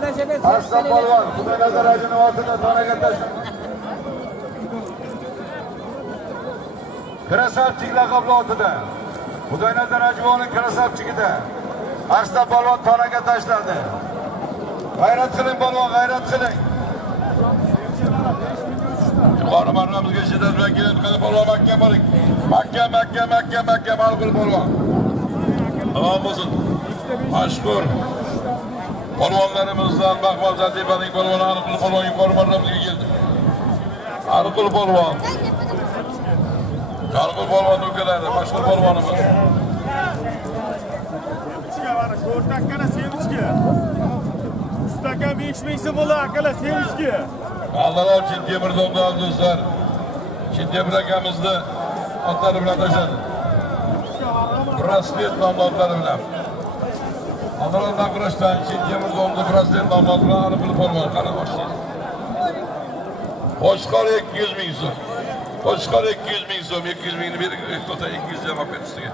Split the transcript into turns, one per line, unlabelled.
Aslan Polvon, Xudo Nazar Ajinovatovni donaga tashlab. Krasavchik laqabli otida. Xudo Nazar Ajinovning krasavchigida. Aslan Polvon donaga tashladi. G'ayrat qiling polvon, g'ayrat qiling. Yuqori marramizga shiddat bilan qilib polvon Makka bo'lik. Makka, Makka, Makka, Makka, Malqul polvon. Omon bo'lsin. Mashhur. Polvonlarimizdan Mahmud Zatibaning polvoni Aniqul polvon yuqori marramizga keldi. Aniqul polvon. Aniqul polvon ukalari, mashhur polvonimiz.
Sevinchga mana to'rt akkana sevinchga ustakan bekishmaysa bo'la akalar sevinchga
Alloh Chin Temir domda do'stlar. Chin Temir akamizni otlari bilan tashladi. Braslet nomli otlari bilan. Temir domda Braslet nomli ot bilan Aniqul polvon qara boshlaydi. Qo'shqor 200 ming so'm. Qo'shqor 200 ming so'm, 200 mingni berib, to'ta 200 javob berishdi.